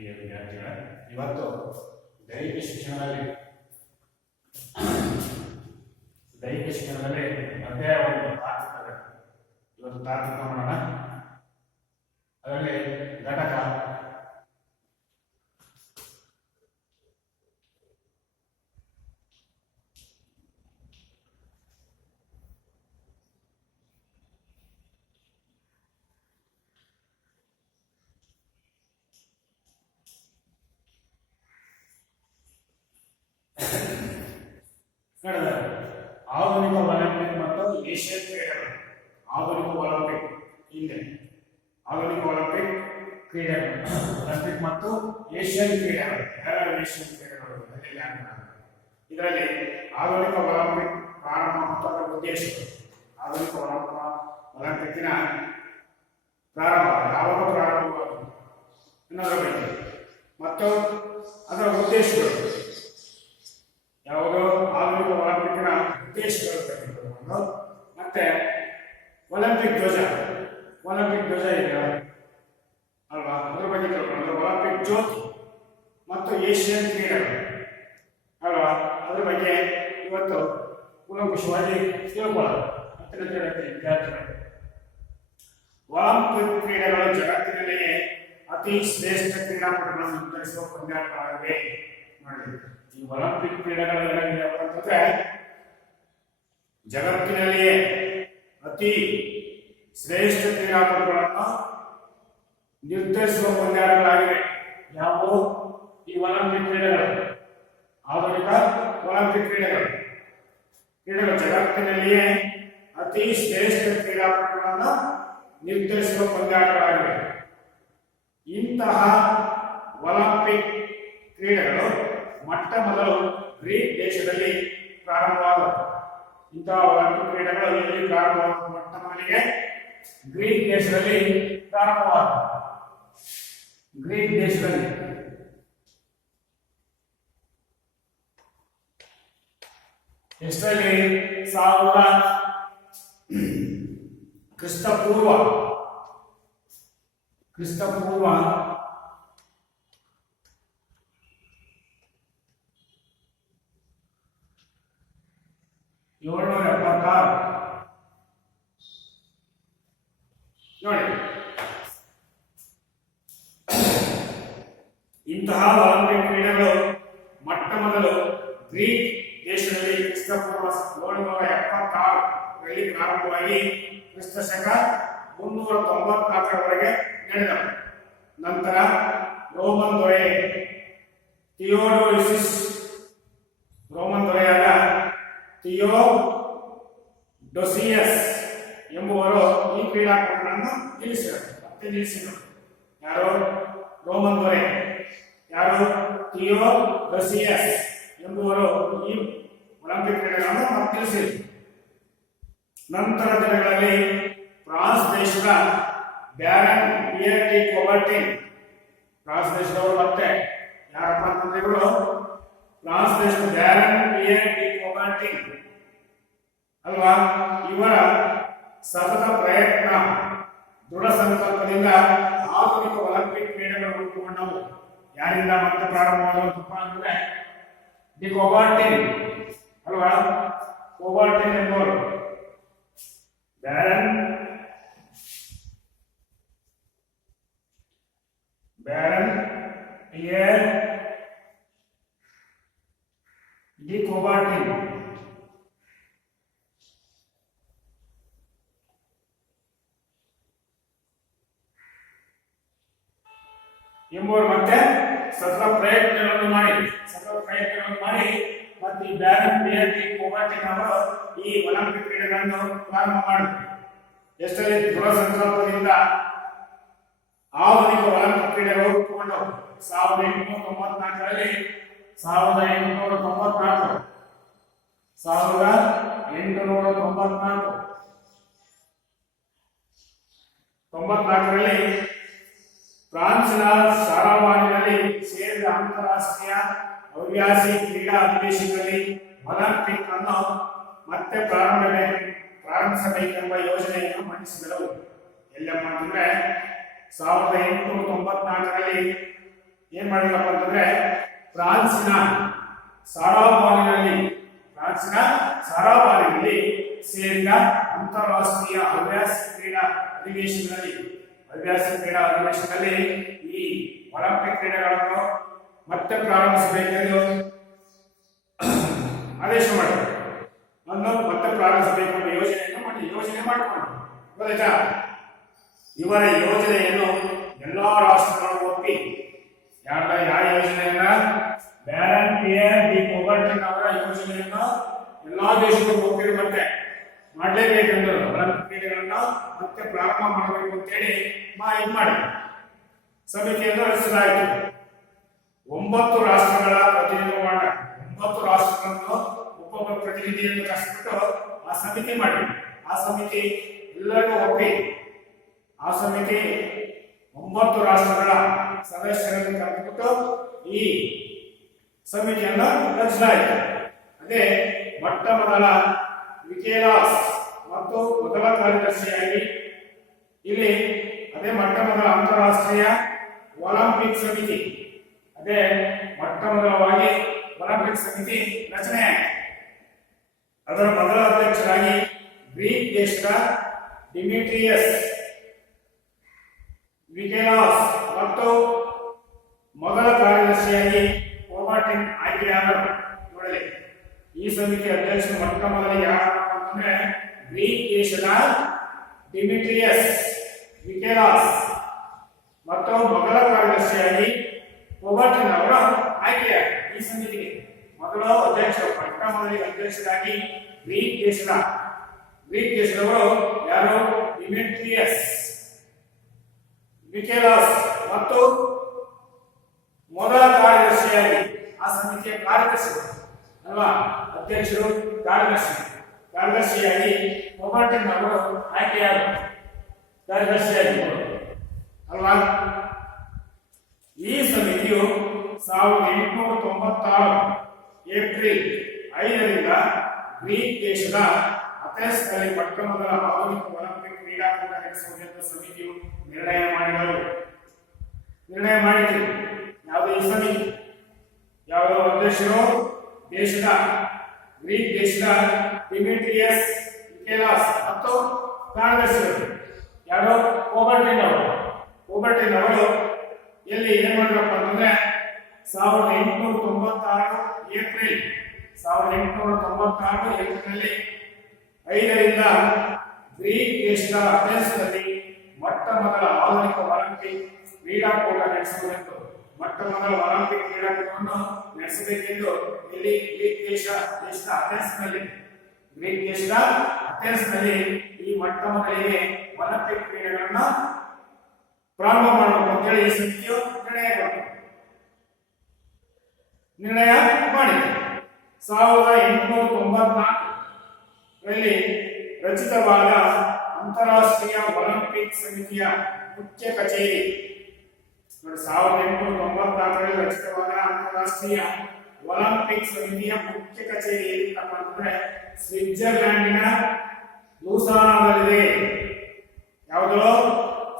ಪ್ರಿಯ ವಿದ್ಯಾರ್ಥಿಗಳೇ, ಇವತ್ತು ದೈಹಿಕ ಶಿಕ್ಷಣದಲ್ಲಿ ಅಧ್ಯಾಯ 1 ತಾರ್ಕಿಕ. ಇವತ್ತು ತಾರ್ಕಿಕ ಮಾಡೋಣ. ಅದರಲ್ಲಿ ಘಟಕ ಆಧುನಿಕ ಒಲಿಂಪಿಕ್ ಮತ್ತು ಏಷ್ಯನ್ ಕ್ರೀಡೆಗಳು. ಆಧುನಿಕ ಒಲಿಂಪಿಕ್ ಹಿಂದೆ ಆಧುನಿಕ ಒಲಿಂಪಿಕ್ ಕ್ರೀಡೆಗಳು, ಒಲಿಂಪಿಕ್ ಮತ್ತು ಏಷ್ಯನ್ ಕ್ರೀಡೆಗಳು. ಯಾವ್ಯಾವ ಏಷ್ಯನ್ ಕ್ರೀಡೆಗಳು ಇದರಲ್ಲಿ ಆಧುನಿಕ ಒಲಿಂಪಿಕ್ ಪ್ರಾರಂಭ ಮತ್ತು ಅದರ ಉದ್ದೇಶಗಳು. ಆಧುನಿಕ ಒಲಿಂಪಿಕ್ಕಿನ ಪ್ರಾರಂಭ ಯಾವಾಗ ಪ್ರಾರಂಭವಾಗುವುದು ಅನ್ನೋದರ ಬಗ್ಗೆ ಮತ್ತು ಅದರ ಉದ್ದೇಶಗಳು ಯಾವುದು, ಆಧುನಿಕ ಒಲಿಂಪಿಕ್ನ ಉದ್ದೇಶಗಳು ತೆಗೆದುಕೊಂಡು ಮತ್ತೆ ಒಲಿಂಪಿಕ್ ಧ್ವಜ ಇದೆ ಅಲ್ವಾ, ಅದ್ರ ಬಗ್ಗೆ ತಿಳ್ಕೊಂಡು ಒಲಿಂಪಿಕ್ ಜ್ಯೋತಿ ಮತ್ತು ಏಷ್ಯನ್ ಕ್ರೀಡೆಗಳು ಅಲ್ವಾ, ಅದ್ರ ಬಗ್ಗೆ ಇವತ್ತು ಕೂಲಂಕುಷವಾಗಿ ತಿಳ್ಕೊಳ್ಳೋದು. ವಿದ್ಯಾರ್ಥಿಗಳು, ಒಲಿಂಪಿಕ್ ಕ್ರೀಡೆಗಳು ಜಗತ್ತಿನಲ್ಲಿಯೇ ಅತಿ ಶ್ರೇಷ್ಠ ಕ್ರೀಡಾಪಟುಗಳನ್ನು ನಿರ್ಧರಿಸುವ ಪಂದ್ಯಾಟಗಳಾಗಿವೆ. ನೋಡಿ, ಈ ಒಲಿಂಪಿಕ್ ಕ್ರೀಡೆಗಳು ಏನಾಗಿದೆ ಅಂತಂದ್ರೆ ಜಗತ್ತಿನಲ್ಲಿಯೇ ಅತಿ ಶ್ರೇಷ್ಠ ಕ್ರೀಡಾಪಟುಗಳನ್ನು ನಿರ್ಧರಿಸುವ ಪಂದ್ಯಾಟಗಳಾಗಿವೆ. ಯಾವುವು ಈ ಒಲಿಂಪಿಕ್ ಕ್ರೀಡೆಗಳು? ಆಧುನಿಕ ಒಲಿಂಪಿಕ್ ಕ್ರೀಡೆಗಳು ಜಗತ್ತಿನಲ್ಲಿಯೇ ಅತಿ ಶ್ರೇಷ್ಠ ಕ್ರೀಡಾಪಟುಗಳನ್ನು ನಿರ್ಧರಿಸುವ ಪಂದ್ಯಾಟಗಳಾಗಿವೆ. ಇಂತಹ ಒಲಿಂಪಿಕ್ ಕ್ರೀಡೆಗಳು ಮೊಟ್ಟ ಮೊದಲು ಗ್ರೀಕ್ ದೇಶದಲ್ಲಿ ಪ್ರಾರಂಭವಾದವು. ಇಂತಹ ಒಲಿಂಪಿಕ್ ಕ್ರೀಡೆಗಳು ಎಲ್ಲಿ ಪ್ರಾರಂಭವಾದವು? ಮೊಟ್ಟ ಮೊದಲಿಗೆ ಗ್ರೀಕ್ ದೇಶದಲ್ಲಿ ಪ್ರಾರಂಭವಾದವು. ಗ್ರೀಕ್ ದೇಶದಲ್ಲಿ ಎಷ್ಟರಲ್ಲಿ? 1000 ಕ್ರಿಸ್ತಪೂರ್ವ 776. ನೋಡಿ, ಇಂತಹ ಒಲಿಂಪಿಕ್ ಕ್ರೀಡೆಗಳು ಮೊಟ್ಟ ಮೊದಲು ಗ್ರೀಕ್ ದೇಶದಲ್ಲಿ ಕ್ರಿಸ್ತಪೂರ್ವ 776ರಲ್ಲಿ ಪ್ರಾರಂಭವಾಗಿ ಕ್ರಿಸ್ತ ಶಕ 394ರವರೆಗೆ ನಡೆದವು. ನಂತರ ರೋಮನ್ ದೊರೆ ದೊರೆಯಾದ ಥಿಯೋಡೋಸಿಯಸ್ ಎಂಬುವರು ಈ ಕ್ರೀಡಾಕೂಟಗಳನ್ನು ನಿಲ್ಲಿಸಿದರು. ಯಾರು? ರೋಮನ್ ದೊರೆ. ಯಾರು? ಥಿಯೋಡೋಸಿಯಸ್ ಎಂಬುವರು ಈ ಒಲಿಂಪಿಕ್ ಕ್ರೀಡೆಗಳನ್ನು ನಿಲ್ಲಿಸಿದರು. ನಂತರ ದಿನಗಳಲ್ಲಿ ಫ್ರಾನ್ಸ್ ದೇಶದ ಬ್ಯಾರನ್ ಪಿಯರ್ ಡಿ ಕೊಬರ್ಟಿನ್, ಫ್ರಾನ್ಸ್ ದೇಶದವರು ಮತ್ತೆ ಯಾರಪ್ಪ ಅಂತಂದ್ರೆ ಇವರು ಫ್ರಾನ್ಸ್ ದೇಶದ ಬ್ಯಾರನ್ ಪಿಯರ್ ಡಿ ಕೊಬರ್ಟಿನ್ ಅಲ್ವಾ, ಇವರ ಸತತ ಪ್ರಯತ್ನ ದೃಢ ಸಂಕಲ್ಪದಿಂದ ಆಧುನಿಕ ಒಲಿಂಪಿಕ್ ಕ್ರೀಡೆಗಳು ರೂಪುಗೊಂಡವು. ಯಾರಿಂದ ಮತ್ತೆ ಪ್ರಾರಂಭವಾದವು ಅಂದ್ರೆ ಡಿ ಕೊಬರ್ಟಿನ್ ಅಲ್ವಾ, ಕೊಬರ್ಟಿನ್ ಎಂಬುವರು ಬ್ಯಾರನ್ ಪಿಯರ್ ಡಿ ಕೊಬರ್ಟಿನ್ ಎಂಬುವರು ಮತ್ತೆ ಸತತ ಪ್ರಯತ್ನಗಳನ್ನು ಮಾಡಿ ಮತ್ತೆ ಈ ಬ್ಯಾರನ್ ಪಿಯರ್ ಡಿ ಕೊಬರ್ಟಿನ್ ಅವರು ಈ ಒಲಿಂಪಿಕ್ ಕ್ರೀಡೆಗಳನ್ನು ಪ್ರಾರಂಭ ಮಾಡಿದರು. ಎಷ್ಟರಲ್ಲಿ? ದೃಢ ಸಂಕಲ್ಪದಿಂದ ಆಧುನಿಕ ಒಲಿಂಪಿಕ್ ಕ್ರೀಡೆಗಳು ರೂಪುಗೊಂಡವು. 1894ರಲ್ಲಿ 1894ರಲ್ಲಿ ಫ್ರಾನ್ಸಿನ ಸಾರಾವಾನಿನಲ್ಲಿ ಸೇರಿದ ಅಂತಾರಾಷ್ಟ್ರೀಯ ಹವ್ಯಾಸಿ ಕ್ರೀಡಾ ಅಧಿವೇಶನದಲ್ಲಿ ಒಲಿಂಪಿಕ್ ಅನ್ನು ಮತ್ತೆ ಪ್ರಾರಂಭಿಸಬೇಕೆಂಬ ಯೋಜನೆಯನ್ನು ಮಂಡಿಸಿದರು. ಎಲ್ಲಮ್ಮ ಅಂತಂದ್ರೆ 1894ರಲ್ಲಿ ಏನ್ ಮಾಡಿದ್ರಪ್ಪ ಅಂತಂದ್ರೆ ಫ್ರಾನ್ಸಿನ ಸಾರಾಬಾಲಿನಲ್ಲಿ ಸೇರಿದ ಅಂತಾರಾಷ್ಟ್ರೀಯ ಹವ್ಯಾಸ ಕ್ರೀಡಾ ಅಧಿವೇಶನದಲ್ಲಿ ಈ ಒಲಿಂಪಿಕ್ ಕ್ರೀಡೆಗಳನ್ನು ಮತ್ತೆ ಪ್ರಾರಂಭಿಸಬೇಕೆಂದು ಆದೇಶ ಮಾಡಿದರು. ಮತ್ತೆ ಪ್ರಾರಂಭಿಸಬೇಕು ಎಂಬ ಯೋಜನೆ ಮಾಡಿಕೊಂಡು ಗೊತ್ತಾಯ್ತಾ. ಇವರ ಯೋಜನೆಯನ್ನು ಎಲ್ಲಾ ರಾಷ್ಟ್ರಗಳು ಒಪ್ಪಿ ಯಾವ ಯೋಜನೆಯನ್ನ ಬ್ಯಾರನ್ ಪಿಯರ್ ಡಿ ಕೂಬರ್ಟನ್ ಅವರ ಯೋಜನೆಯನ್ನು ಎಲ್ಲಾ ದೇಶಗಳು ಒಪ್ಪಿರುವಂತೆ ಮಾಡಲೇಬೇಕೆಂದು ಒಲಿಂಪಿಕ್ ಕ್ರೀಡೆಗಳನ್ನ ಮತ್ತೆ ಪ್ರಾರಂಭ ಮಾಡಬೇಕು ಅಂತೇಳಿ ಇದು ಮಾಡಿ ಸಮಿತಿಯನ್ನು ರಚಿಸಲಾಯಿತು. 9 ರಾಷ್ಟ್ರಗಳ ಪ್ರತಿನಿಧಿಗಳನ್ನ 9 ರಾಷ್ಟ್ರಗಳನ್ನು ಒಬ್ಬೊಬ್ಬ ಪ್ರತಿನಿಧಿಯನ್ನು ಕರೆಸಿಬಿಟ್ಟು ಆ ಸಮಿತಿ ಮಾಡಿ ಆ ಸಮಿತಿ ಎಲ್ಲರಿಗೂ ಒಪ್ಪಿ ಆ ಸಮಿತಿ 9 ರಾಷ್ಟ್ರಗಳ ಸದಸ್ಯರನ್ನು ಕರೆದುಬಿಟ್ಟು ಈ ಸಮಿತಿಯನ್ನು ರಚಿಸಲಾಯಿತು. ಅದೇ ಮೊಟ್ಟ ಮೊದಲ ವಿಕೇಲಾಸ್ ಮತ್ತು ಮೊದಲ ಕಾರ್ಯದರ್ಶಿಯಾಗಿ ಇಲ್ಲಿ ಅದೇ ಮೊಟ್ಟ ಮೊದಲ ಅಂತಾರಾಷ್ಟ್ರೀಯ ಒಲಿಂಪಿಕ್ ಸಮಿತಿ ಅದೇ ಮೊಟ್ಟ ಮೊದಲವಾಗಿ ಒಲಿಂಪಿಕ್ ಸಮಿತಿ ರಚನೆ. ಅದರ ಮೊದಲ ಅಧ್ಯಕ್ಷರಾಗಿ ಗ್ರೀಕ್ ದೇಶದ ಡಿಮಿಟ್ರಿಯಸ್ ವಿಕೇಲಾಸ್ ಮತ್ತು ಮೊದಲ ಕಾರ್ಯದರ್ಶಿಯಾಗಿ ಕೂಬರ್ಟನ್ ಆಯ್ಕೆಯಾದರು. ನೋಡಲಿ ಈ ಸಮಿತಿ ಅಧ್ಯಕ್ಷರು ಮೊಟ್ಟ ಮೊದಲಿಗೆ ಯಾರಪ್ಪ ಅಂತಂದ್ರೆ ಗ್ರೀಕ್ ದೇಶದ ಡಿಮಿಟ್ರಿಯಸ್ ವಿಕೇಲಾಸ್ ಮತ್ತು ಮೊದಲ ಕಾರ್ಯದರ್ಶಿಯಾಗಿ ಕೂಬರ್ಟನ್ ಅವರು ಆಯ್ಕೆಯಾದರು. ಈ ಸಮಿತಿಗೆ ಮೊದಲ ಅಧ್ಯಕ್ಷರು ಮೊಟ್ಟ ಮೊದಲಿಗೆ ಅಧ್ಯಕ್ಷರಾಗಿ ಗ್ರೀಕ್ ದೇಶದವರು ಯಾರು ಡಿಮಿಟ್ರಿಯಸ್ ವಿಕೇಲಾಸ್ ಮತ್ತು ಮೊದಲ ಕಾರ್ಯದರ್ಶಿಯಾಗಿ ಆ ಸಮಿತಿಯ ಕಾರ್ಯದರ್ಶಿ ಅಲ್ವಾ ಅಧ್ಯಕ್ಷರು ಕಾರ್ಯದರ್ಶಿಯಾಗಿ ಕೂಬರ್ಟನ್ ಅವರು ಆಯ್ಕೆಯಾದರು. ಕಾರ್ಯದರ್ಶಿಯಾಗಿ ಅಲ್ವಾ. ಈ ಸಮಿತಿಯು 1896 ಏಪ್ರಿಲ್ 5ರಿಂದ ಗ್ರೀಕ್ ದೇಶದ ಅಥೆನ್ಸ್ನಲ್ಲಿ ಮೊಟ್ಟ ಮೊದಲ ಆಧುನಿಕ ಒಲಿಂಪಿಕ್ ಕ್ರೀಡಾಕೂಟ ನಡೆಸುವುದೆಂದು ಸಮಿತಿಯು ನಿರ್ಣಯ ಮಾಡಿತು. ಯಾವುದೇ ಈ ಸಮಿತಿ ಯಾವುದೋ ಅಧ್ಯಕ್ಷರು ಗ್ರೀಕ್ ದೇಶದ ಡಿಮಿಟ್ರಿಯಸ್ ವಿಕೇಲಾಸ್ ಮತ್ತು ಕಾರ್ಯದರ್ಶಿಗಳು ಯಾರು ಕೂಬರ್ಟನ್ ಅವರು ಎಲ್ಲಿ ಏನ್ ಮಾಡಿದ್ರಪ್ಪ ಅಂತಂದ್ರೆ 1896 ಏಪ್ರಿಲ್ 1896 ಏಪ್ರಿಲ್ನಲ್ಲಿ 5ರಿಂದ ಗ್ರೀಕ್ ದೇಶದ ಅಥೆನ್ಸ್ನಲ್ಲಿ ಮೊಟ್ಟ ಮೊದಲ ಆಧುನಿಕ ಒಲಿಂಪಿಕ್ ಕ್ರೀಡಾಕೂಟ ನಡೆಸುವುದೆಂದು ಮೊಟ್ಟ ಮೊದಲ ಒಲಿಂಪಿಕ್ ಕ್ರೀಡಾಕೂಟವನ್ನು ನಡೆಸಬೇಕೆಂದು ಇಲ್ಲಿ ಗ್ರೀಕ್ ದೇಶದ ಅಥೆನ್ಸ್ನಲ್ಲಿ ಈ ಮೊಟ್ಟ ಮೊದಲಿಗೆ ಒಲಿಂಪಿಕ್ ಕ್ರೀಡೆಗಳನ್ನು ಪ್ರಾರಂಭ ಮಾಡಬೇಕು ಅಂತೇಳಿ ಈ ಸಮಿತಿಯು ನಿರ್ಣಯ ಮಾಡಿದೆ. 1894ರಲ್ಲಿ ರಚಿತವಾದ ಅಂತಾರಾಷ್ಟ್ರೀಯ ಒಲಿಂಪಿಕ್ ಸಮಿತಿಯ ಮುಖ್ಯ ಕಚೇರಿ 1894ರಲ್ಲಿ ರಚಿತವಾದ ಅಂತಾರಾಷ್ಟ್ರೀಯ ಒಲಿಂಪಿಕ್ ಸಮಿತಿಯ ಮುಖ್ಯ ಕಚೇರಿ ಎಲ್ಲಿತ್ತಪ್ಪ ಅಂತಂದ್ರೆ ಸ್ವಿಟ್ಜರ್ಲ್ಯಾಂಡಿನ ಲೂಸಾನದಲ್ಲಿದೆ. ಯಾವುದು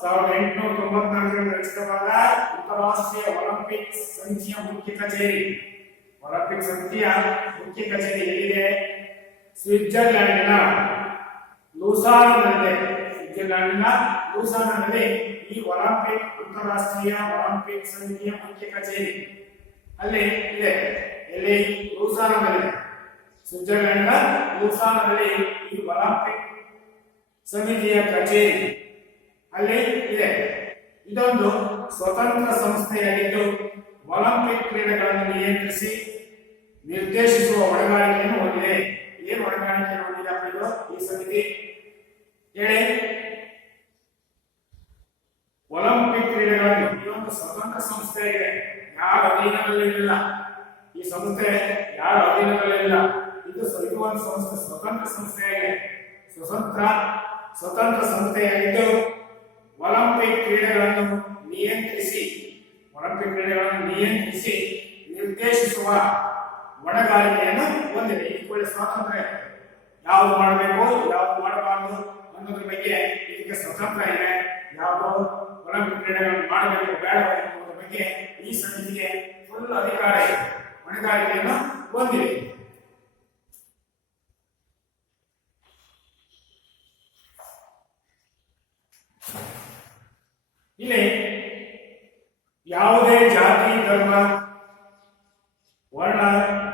1894ರಲ್ಲಿ ರಚಿತವಾದ ಅಂತಾರಾಷ್ಟ್ರೀಯ ಒಲಿಂಪಿಕ್ ಸಮಿತಿಯ ಮುಖ್ಯ ಕಚೇರಿ ಎಲ್ಲಿದೆ? ಸ್ವಿಟ್ಜರ್ಲ್ಯಾಂಡಿನ ಲೂಸಾನದಲ್ಲಿ ಈ ಒಲಿಂಪಿಕ್ ಅಂತಾರಾಷ್ಟ್ರೀಯ ಒಲಿಂಪಿಕ್ ಸಮಿತಿಯ ಮುಖ್ಯ ಕಚೇರಿ ಅಲ್ಲಿ ಇದೆ. ಎಲ್ಲಿ? ಲೂಸಾನದಲ್ಲಿ. ಸ್ವಿಟ್ಜರ್ಲ್ಯಾಂಡ್ನ ಲೂಸಾನದಲ್ಲಿ ಈ ಒಲಿಂಪಿಕ್ ಸಮಿತಿಯ ಕಚೇರಿ ಅಲ್ಲಿ ಇದೆ. ಇದೊಂದು ಸ್ವತಂತ್ರ ಸಂಸ್ಥೆಯಾಗಿದ್ದು ಒಲಿಂಪಿಕ್ ಕ್ರೀಡೆಗಳನ್ನು ನಿಯಂತ್ರಿಸಿ ನಿರ್ದೇಶಿಸುವ ಹೊಣೆಗಾರಿಕೆಯನ್ನು ಹೊಂದಿದೆ. ಏನು ಹೊಣೆಗಾರಿಕೆಯನ್ನು ಹೊಂದಿದೆಪ್ಪ ಇದು ಈ ಸಮಿತಿ ಹೇಳಿ? ಒಲಿಂಪಿಕ್ ಕ್ರೀಡೆಗಳನ್ನು ಇದೊಂದು ಸ್ವತಂತ್ರ ಸಂಸ್ಥೆಯಾಗಿದೆ. ಯಾರ ಅಧೀನದಲ್ಲಿಲ್ಲ ಈ ಸಂಸ್ಥೆ, ಯಾರ ಅಧೀನದಲ್ಲಿಲ್ಲ. ಇದು ಒಂದು ಸಂಸ್ಥೆ, ಸ್ವತಂತ್ರ ಸಂಸ್ಥೆಯಾಗಿದೆ. ಸ್ವತಂತ್ರ ಸಂಸ್ಥೆಯಾಗಿದ್ದು ಒಲಿಂಪಿಕ್ ಕ್ರೀಡೆಗಳನ್ನು ನಿಯಂತ್ರಿಸಿ ನಿರ್ದೇಶಿಸುವ ಹೊಣೆಗಾರಿಕೆಯನ್ನು ಹೊಂದಿದೆ. ಇದಕ್ಕೆ ಸ್ವಾತಂತ್ರ್ಯ ಯಾವ್ದು ಮಾಡಬೇಕು, ಯಾವ್ದು ಮಾಡಬಾರದು ಅನ್ನೋದ್ರ ಬಗ್ಗೆ ಇದಕ್ಕೆ ಸ್ವತಂತ್ರ ಇದೆ. ಯಾವುದು ಒಲಿಂಪಿಕ್ ಕ್ರೀಡೆಗಳನ್ನು ಮಾಡಬೇಕು ಬೇಡ ಎನ್ನುವುದರ ಬಗ್ಗೆ ಈ ಸಮಿತಿ ಫುಲ್ ಅಧಿಕಾರ ಇದೆ, ಹೊಣೆಗಾರಿಕೆಯನ್ನು ಹೊಂದಿದೆ. ಇಲ್ಲಿ ಯಾವುದೇ ಜಾತಿ, ಧರ್ಮ, ವರ್ಣ,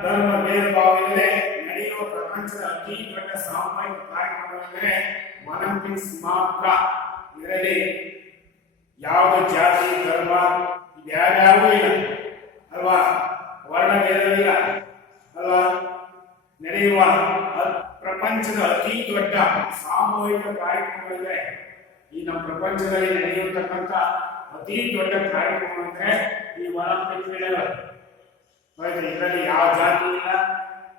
ಧರ್ಮ ಭೇದ ಭಾವವಿಲ್ಲದೆ ನಡೆಯುವ ಪ್ರಪಂಚದ ಅತಿ ದೊಡ್ಡ ಸಾಮೂಹಿಕ ಕಾರ್ಯಕ್ರಮವೆಂದರೆ ಒಲಿಂಪಿಕ್ಸ್ ಮಾತ್ರ. ಇದರಲ್ಲಿ ಯಾವುದೇ ಜಾತಿ, ಧರ್ಮ ಯಾವ್ಯಾವೂ ಇಲ್ಲ ಅಲ್ವಾ, ವರ್ಣ ಭೇದವಿಲ್ಲ ಅಲ್ವಾ, ನಡೆಯುವ ಪ್ರಪಂಚದ ಅತಿ ದೊಡ್ಡ ಸಾಮೂಹಿಕ ಕಾರ್ಯಕ್ರಮವೆಂದರೆ ಈ ನಮ್ಮ ಪ್ರಪಂಚದಲ್ಲಿ ನಡೆಯುವಂತಕ್ಕಂಥ ಅತಿ ದೊಡ್ಡ ಕಾರ್ಯಕ್ರಮ ಅಂದ್ರೆ ಈ ಒಲಿಂಪಿಕ್ ಕ್ರೀಡೆಗಳು. ಇದರಲ್ಲಿ ಯಾವ ಜಾತಿ ಇಲ್ಲ,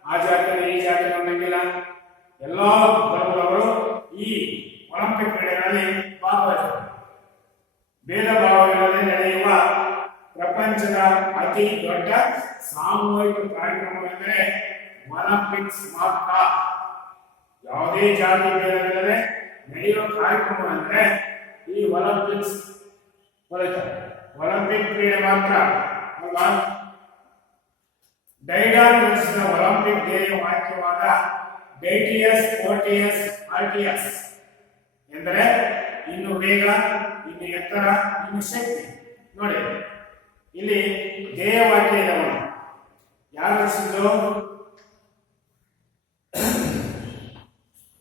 ಆ ಜಾತಿ ಈ ಜಾತಿ ಅನ್ನಂಗಿಲ್ಲ, ಎಲ್ಲಾ ಧರ್ಮದವರು ಈ ಒಲಿಂಪಿಕ್ ಕ್ರೀಡೆಗಳಲ್ಲಿ ಭಾಗವಹಿಸ್ತಾರೆ. ಭೇದ ಭಾವವಿಲ್ಲದೆ ನಡೆಯುವ ಪ್ರಪಂಚದ ಅತಿ ದೊಡ್ಡ ಸಾಮೂಹಿಕ ಕಾರ್ಯಕ್ರಮವೆಂದರೆ ಒಲಿಂಪಿಕ್ಸ್ ಮಾತ್ರ. ಯಾವುದೇ ಜಾತಿ ಭೇದವಿಲ್ಲದೆ ನಡೆಯುವ ಕಾರ್ಯಕ್ರಮ ಅಂದ್ರೆ ಈ ಒಲಿಂಪಿಕ್ಸ್ ಒಲಿಂಪಿಕ್ ಕ್ರೀಡೆ ಮಾತ್ರ ಅಲ್ವಾ. ಡೈಡಾ ತಿಳಿಸಿದ ಒಲಿಂಪಿಕ್ ಧ್ಯೇಯ ವಾಕ್ಯವಾದ ಡೈಟಿಯಸ್ ಫೋರ್ಟಿಯಸ್ ಆರ್ಟಿಯಸ್ ಎಂದರೆ ಇನ್ನು ವೇಗ, ಇನ್ನು ಎತ್ತರ, ಇನ್ನು ಶಕ್ತಿ. ನೋಡಿ ಇಲ್ಲಿ ಧ್ಯೇಯ ವಾಕ್ಯ ಇದೆ. ಯಾರು ರಚಿಸಿದ್ರು?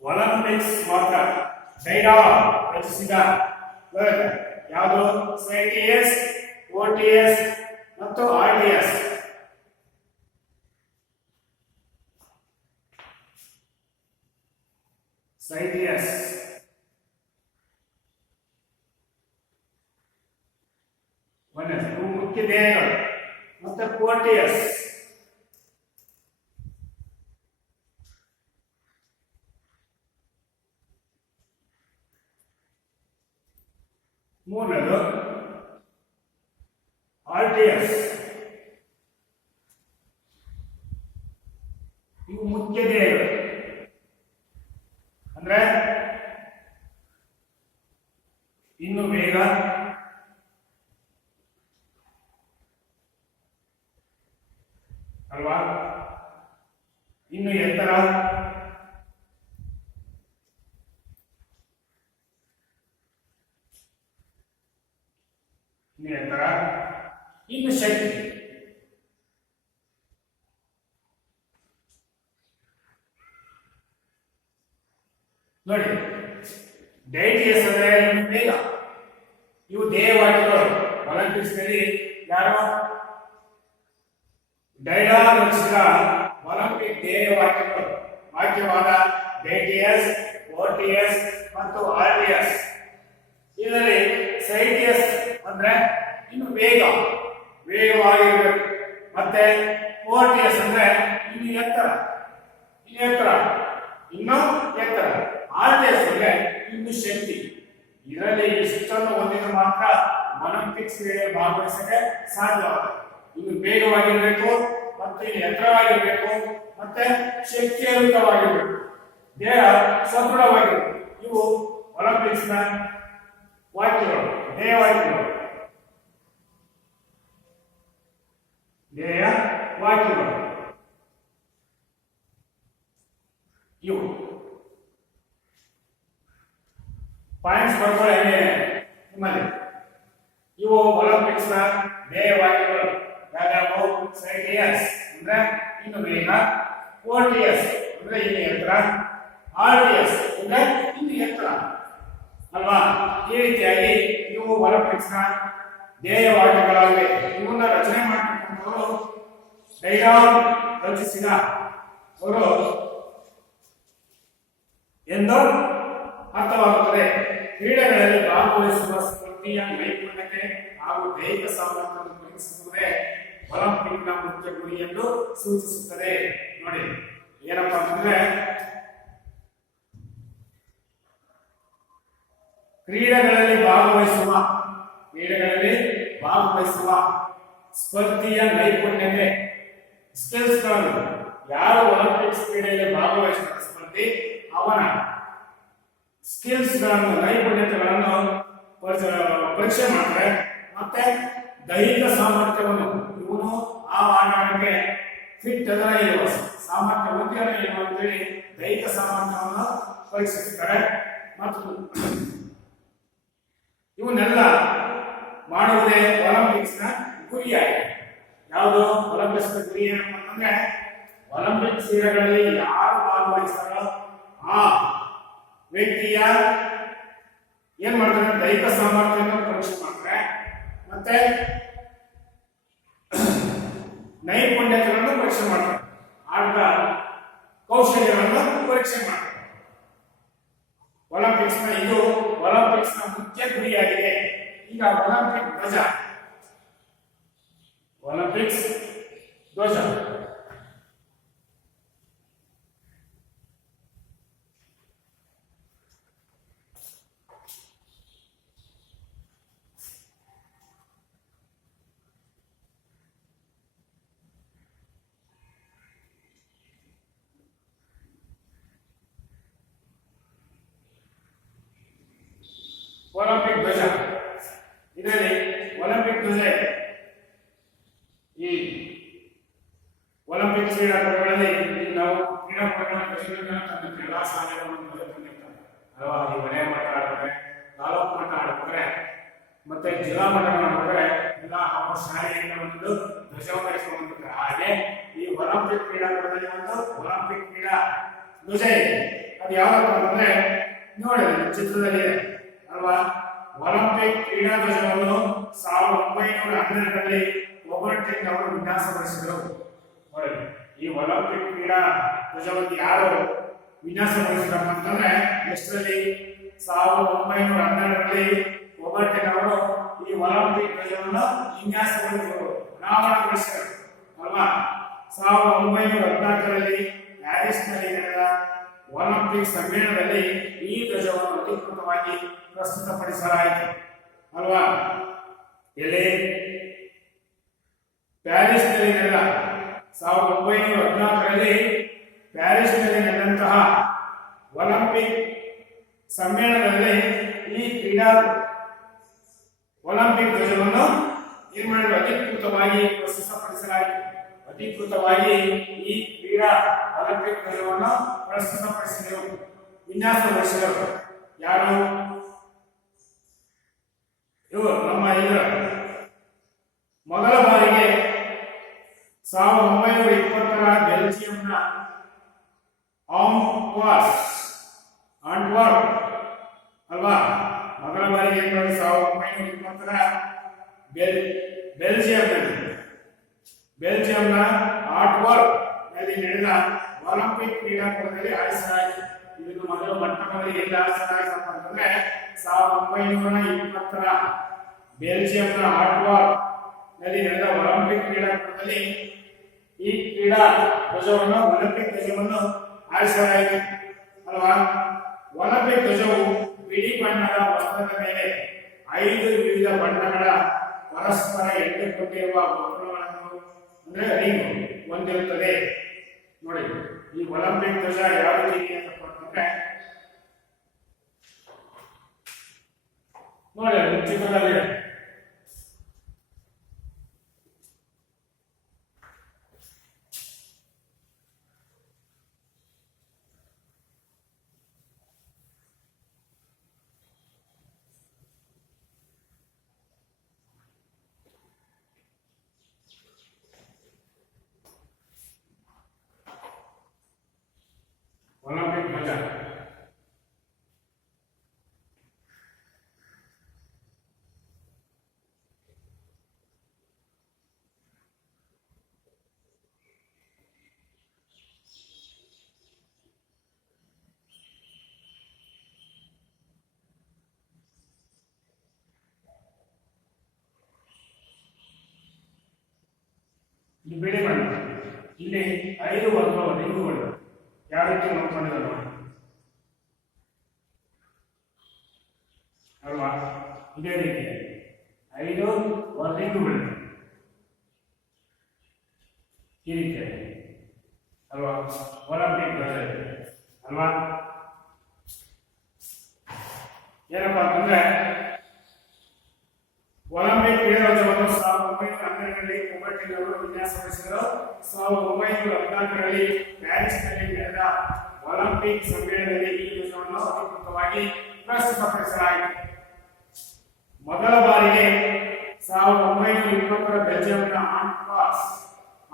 ಒಲಿಂಪಿಕ್ಸ್ ಮಾತ್ರ ಡೈಡಾ ರಚಿಸಿದ ಯಾವುದು? ಸೈಟಿಯಸ್, ಓಟಿಯಸ್ ಮತ್ತು ಆರ್ಟಿಯಸ್. ಸೈಟಿಯಸ್ ಮುಖ್ಯ ಧ್ಯೇಯಗಳು ಮತ್ತು ಪೋರ್ಟಿಯಸ್ ಮೂರನೇದು ಆರ್ಟಿಎಸ್. ಇವು ಮುಖ್ಯ ಧ್ಯೇಯಗಳು ಅಂದ್ರೆ ಇನ್ನು ವೇಗ, ಅಲ್ವಾ, ಇನ್ನು ಎತ್ತರ, ಇನ್ನು ಶಕ್ತಿ. ನೋಡಿ ಡೈಟಿಯಸ್ ಅಂದ್ರೆ ವೇಗ. ಇವು ಧ್ಯೇಯವಾಕ್ಯಗಳು. ಒಲಿಂಪಿಕ್ಸ್ ನಲ್ಲಿ ಯಾರು? ಡೈಡಾ ರಚಿಸಿದ ಒಲಿಂಪಿಕ್ ಧ್ಯೇಯ ವಾಕ್ಯವಾದ ಡೈಟಿಯಸ್, ಓಟಿಯಸ್ ಮತ್ತು ಆರ್ಟಿಯಸ್. ಇದರಲ್ಲಿ ಸೈಟಿಯಸ್ ಅಂದ್ರೆ ಇನ್ನು ವೇಗವಾಗಿರಬೇಕು, ಮತ್ತೆ ಓಟಿಯಸ್ ಅಂದ್ರೆ ಇನ್ನು ಎತ್ತರ, ಆರ್ಟಿಎಸ್ ಅಂದ್ರೆ ಇನ್ನು ಶಕ್ತಿ. ಇದರಲ್ಲಿ ಇಷ್ಟನ್ನು ಹೊಂದಿದ ಮಾತ್ರ ಒಲಿಂಪಿಕ್ಸ್ ಭಾಗವಹಿಸಕ್ಕೆ ಸಾಧ್ಯವಾಗುತ್ತೆ. ಇನ್ನು ವೇಗವಾಗಿರಬೇಕು, ಮತ್ತೆ ಇನ್ನು ಎತ್ತರವಾಗಿರಬೇಕು, ಮತ್ತೆ ಶಕ್ತಿಯುತವಾಗಿರಬೇಕು, ದೇಹ ಸದೃಢವಾಗಿರಬೇಕು. ಇವು ಒಲಿಂಪಿಕ್ಸ್ ನ ವಾಕ್ಯಗಳು, ಧ್ಯೇಯ ವಾಕ್ಯಗಳು. ಇವು ಪಾಯಿಂಟ್ಸ್ ಬರ್ಕೊಳ್ಳಿ ನಿಮ್ಮಲ್ಲಿ. ಇವು ಒಲಿಂಪಿಕ್ಸ್ ನ ಧ್ಯೇಯ ವಾಕ್ಯಗಳು ಯಾವ್ಯಾವು? ಸೈಟಿಯಸ್ ಅಂದ್ರೆ ಇನ್ನು ವೇಗ, ಓಟಿಎಸ್ ಅಂದ್ರೆ ಇನ್ನು ಎತ್ತರ, ಆರ್ಟಿಎಸ್ ಅಂದ್ರೆ ಇನ್ನು ಎತ್ತರ, ಅಲ್ವಾ. ಈ ರೀತಿಯಾಗಿ ಇವು ಒಲಿಂಪಿಕ್ಸ್ ನ ಧ್ಯೇಯ ವಾಕ್ಯಗಳಾಗಿವೆ. ಇವನ್ನ ರಚನೆ ಮಾಡಿಕೊಂಡವರು ಡೈಡಾ ರಚಿಸಿದ ಅವರು ಎಂದು ಅರ್ಥವಾಗುತ್ತದೆ. ಕ್ರೀಡೆಗಳಲ್ಲಿ ಭಾಗವಹಿಸುವ ಸ್ಪರ್ಧೆಯ ನೈಪುಣ್ಯತೆ ಹಾಗೂ ದೈಹಿಕ ಸಾಮರ್ಥ್ಯವನ್ನು ಪರೀಕ್ಷಿಸುವುದೇ ಒಲಿಂಪಿಕ್ ನ ಮುಖ್ಯ ಗುರಿ ಎಂದು ಸೂಚಿಸುತ್ತದೆ. ನೋಡಿ ಏನಪ್ಪಾ ಅಂತಂದ್ರೆ ಕ್ರೀಡೆಗಳಲ್ಲಿ ಭಾಗವಹಿಸುವ ಸ್ಪರ್ಧೆಯ ನೈಪುಣ್ಯತೆ, ಸ್ಕಿಲ್ಸ್ ಗಳನ್ನು ಯಾರು ಒಲಿಂಪಿಕ್ಸ್ ಕ್ರೀಡೆಯಲ್ಲಿ ಭಾಗವಹಿಸುವ ಸ್ಪರ್ಧಿ ಅವನ ಸ್ಕಿಲ್ಸ್ ಗಳನ್ನು, ನೈಪುಣ್ಯತೆಗಳನ್ನು ಪರೀಕ್ಷೆ ಮಾಡ್ತಾರೆ. ಮತ್ತೆ ದೈಹಿಕ ಸಾಮರ್ಥ್ಯವನ್ನು ಇವನು ಆ ಆಟಗಾರನಿಗೆ ಫಿಟ್ ಅದರ ಇರುವ ಸಾಮರ್ಥ್ಯ ಹೊಂದಿದೆಯೋ ಇಲ್ವೋ ಅಂತೇಳಿ ದೈಹಿಕ ಸಾಮರ್ಥ್ಯವನ್ನು ಪರೀಕ್ಷಿಸುತ್ತಾರೆ. ಮತ್ತು ಇವನ್ನೆಲ್ಲ ಮಾಡುವುದೇ ಒಲಿಂಪಿಕ್ಸ್ ನ ಗುರಿಯಾಗಿದೆ. ಯಾವುದು ಒಲಿಂಪಿಕ್ಸ್ ನ ಗುರಿ ಏನಪ್ಪ ಅಂತಂದ್ರೆ ಒಲಿಂಪಿಕ್ ಕ್ರೀಡೆಗಳಲ್ಲಿ ಯಾರು ಭಾಗವಹಿಸ್ತಾರೋ ಆ ವ್ಯಕ್ತಿಯ ಏನ್ ಮಾಡ್ತಾರೆ ದೈಹಿಕ ಸಾಮರ್ಥ್ಯವನ್ನು ಪರೀಕ್ಷೆ ಮಾಡ್ತಾರೆ, ಮತ್ತೆ ನೈಪುಣ್ಯತೆಗಳನ್ನು ಪರೀಕ್ಷೆ ಮಾಡ್ತಾರೆ, ಆಟದ ಕೌಶಲ್ಯಗಳನ್ನು ಪರೀಕ್ಷೆ ಮಾಡ್ತಾರೆ. ಒಲಿಂಪಿಕ್ಸ್ ನ ಇದು ಒಲಿಂಪಿಕ್ಸ್ ನ ಮುಖ್ಯ ಗುರಿಯಾಗಿದೆ. ಈಗ ಒಲಿಂಪಿಕ್ ಧ್ವಜ, ಒಲಿಂಪಿಕ್ಸ್ ಧ್ವಜ ಒಲಿಂಪಿಕ್ ಧ್ವಜ ಇದರಲ್ಲಿ ಒಲಿಂಪಿಕ್ ಧ್ವಜ ಈ ಒಲಿಂಪಿಕ್ ಕ್ರೀಡಾಕೂಟಗಳಲ್ಲಿ ನಾವು ಕ್ರೀಡಾಕೂಟಗಳನ್ನು ಎಲ್ಲಾ ಸಾಧನೆಗಳನ್ನು ಬರೆದುಕೊಂಡಿರ್ತಾರೆ ಅಲ್ವಾ. ಈ ವಲಯ ಮಟ್ಟ ಆಡ್ತಾರೆ, ತಾಲೂಕು ಮಟ್ಟ ಆಡ್ತಾರೆ, ಮತ್ತೆ ಜಿಲ್ಲಾ ಮಟ್ಟ ಆಡ್ತಾರೆ, ಎಲ್ಲ ಅವರ ಶಾಲೆಯಿಂದ ಒಂದು ಧ್ವಜವನ್ನು ಇಸ್ಕೊಂಡಿರ್ತಾರೆ. ಹಾಗೆ ಈ ಒಲಿಂಪಿಕ್ ಕ್ರೀಡಾಕೂಟದಲ್ಲಿ ಒಂದು ಒಲಿಂಪಿಕ್ ಕ್ರೀಡಾ ಧ್ವಜ ಇದೆ. ಅದು ಯಾವಾಗ ಅಂದ್ರೆ ನೋಡಿ ಚಿತ್ರದಲ್ಲಿ ಅಲ್ವಾ. ಒಲಿಂಪಿಕ್ ಕ್ರೀಡಾ ಧ್ವಜವನ್ನು 1912ರಲ್ಲಿ ಒಬರ್ಟಿನ್ ಅವರು ವಿನ್ಯಾಸಗೊಳಿಸಿದರು. ನೋಡಿ ಈ ಒಲಿಂಪಿಕ್ ಕ್ರೀಡಾ ಧ್ವಜವನ್ನು ಯಾರು ವಿನ್ಯಾಸಗೊಳಿಸಿದರು ಅಂತಂದ್ರೆ ಎಷ್ಟರಲ್ಲಿ 1912ರಲ್ಲಿ ಒಬರ್ಟಿನ್ ಅವರು ಈ ಒಲಿಂಪಿಕ್ ಧ್ವಜವನ್ನು ವಿನ್ಯಾಸಗೊಳಿಸಿದರು, ಅನಾವರಣಗೊಳಿಸಿದರು ಅಲ್ವಾ. 1914ರಲ್ಲಿ ಪ್ಯಾರಿಸ್ನಲ್ಲಿ ನಡೆದ ಒಲಿಂಪಿಕ್ ಸಮ್ಮೇಳನದಲ್ಲಿ ಈ ಧ್ವಜವನ್ನು ಅಧಿಕೃತವಾಗಿ ಪ್ರಸ್ತುತಪಡಿಸಲಾಯಿತು ಅಲ್ವಾ. ಎಲ್ಲಿ ಪ್ಯಾರಿಸ್ನಲ್ಲಿ ನಡೆದ 1914ರಲ್ಲಿ ಪ್ಯಾರಿಸ್ನಲ್ಲಿ ನಡೆದಂತಹ ಒಲಿಂಪಿಕ್ ಸಮ್ಮೇಳನದಲ್ಲಿ ಈ ಕ್ರೀಡಾ ಒಲಿಂಪಿಕ್ ಧ್ವಜವನ್ನು ಏನ್ ಮಾಡಿದ್ರು ಅಧಿಕೃತವಾಗಿ ಪ್ರಸ್ತುತಪಡಿಸಲಾಯಿತು. ಅಧಿಕೃತವಾಗಿ ಈ ಕ್ರೀಡಾ ಒಲಿಂಪಿಕ್ ಧ್ವಜವನ್ನು ಪ್ರಸ್ತುತಪಡಿಸಿದರು, ವಿನ್ಯಾಸಗೊಳಿಸಿದರು. ಯಾರು ಇವರು ನಮ್ಮ ಇದರ ಮೊದಲ ಬಾರಿಗೆ 1920ರ ಬೆಲ್ಜಿಯಂನ ಆಂಟ್ವರ್ಪ್ ಅಲ್ವಾ. ಮೊದಲ ಬಾರಿಗೆ 1920ರ ಬೆಲ್ಜಿಯಂನ ಆಂಟ್ವರ್ಪ್ ನಲ್ಲಿ ನಡೆದ ಒಲಿಂಪಿಕ್ ಕ್ರೀಡಾಕೂಟದಲ್ಲಿ ಆಯೋಜಿಸಲಾಯಿತು. ಇದನ್ನು ಮೊದಲು ಮೊಟ್ಟಮೊದಲಿಗೆ ಎಲ್ಲಿ ಆಯೋಜಿಸಲಾಯಿತಪ್ಪ ಅಂತಂದ್ರೆ 1920ರ ಬೆಲ್ಜಿಯಂನ ಆಂಟ್ವರ್ಪ್ ನಲ್ಲಿ ನಡೆದ ಒಲಿಂಪಿಕ್ ಕ್ರೀಡಾಕೂಟದಲ್ಲಿ ಈ ಕ್ರೀಡಾ ಧ್ವಜವನ್ನು ಒಲಿಂಪಿಕ್ ಧ್ವಜವನ್ನು ಆರಿಸಲಾಯಿತು ಅಲ್ವಾ. ಒಲಿಂಪಿಕ್ ಧ್ವಜವು ಬಿಳಿ ಬಣ್ಣದ ವಸ್ತ್ರದ ಮೇಲೆ 5 ವಿವಿಧ ಬಣ್ಣಗಳ ಪರಸ್ಪರ ಎಳೆದುಕೊಂಡಿರುವ ವಕ್ರಗಳನ್ನು ಅಂದ್ರೆ ರಿಂಗ್ ಹೊಂದಿರುತ್ತದೆ. ನೋಡಿ ಈ ಒಲಿಂಪಿಕ್ ಧ್ವಜ ಯಾವ ರೀತಿ ಅಂತಪ್ಪ ಅಂತಂದ್ರೆ ನೋಡಿ ಚಿತ್ರದಲ್ಲಿ ಒಲಿಂಪಿಕ್ ಧ್ವಜ ಇದು ಬಿಳಿ ಬಣ್ಣ. ಇಲ್ಲಿ 5 ವರ್ಗಗಳು ರಿಂಗುಗಳು ಯಾವ ರೀತಿ ನೋಡ್ಕೊಂಡಿದ್ದಾರೆ ನೋಡಿ ಅಲ್ವಾ. ಇದೇ ರೀತಿಯಾಗಿ 5 ರಿಂಗುಗಳು ಈ ರೀತಿಯಾಗಿ ಅಲ್ವಾ. ಒಲಿಂಪಿಕ್ ಧ್ವಜ ಅಲ್ವಾ. ಏನಪ್ಪಾ ಅಂತಂದ್ರೆ ಒಲಿಂಪಿಕ್ ಕ್ರೀಡಾಧ್ವಜವನ್ನು 1912 12ರಲ್ಲಿ ಕುಬರ್ಟಿನ್ ಅವರು ವಿನ್ಯಾಸಗೊಳಿಸಿದರು. 1914ರಲ್ಲಿ ಪ್ಯಾರಿಸ್ನಲ್ಲಿ ನಡೆದ ಒಲಿಂಪಿಕ್ ಸಮ್ಮೇಳನದಲ್ಲಿ ಈ ಧ್ವಜವನ್ನು ಅಧಿಕೃತವಾಗಿ ಪ್ರಸ್ತುತಪಡಿಸಲಾಯಿತು. ಮೊದಲ ಬಾರಿಗೆ 1920ರ ಬೆಲ್ಜಿಯಂನ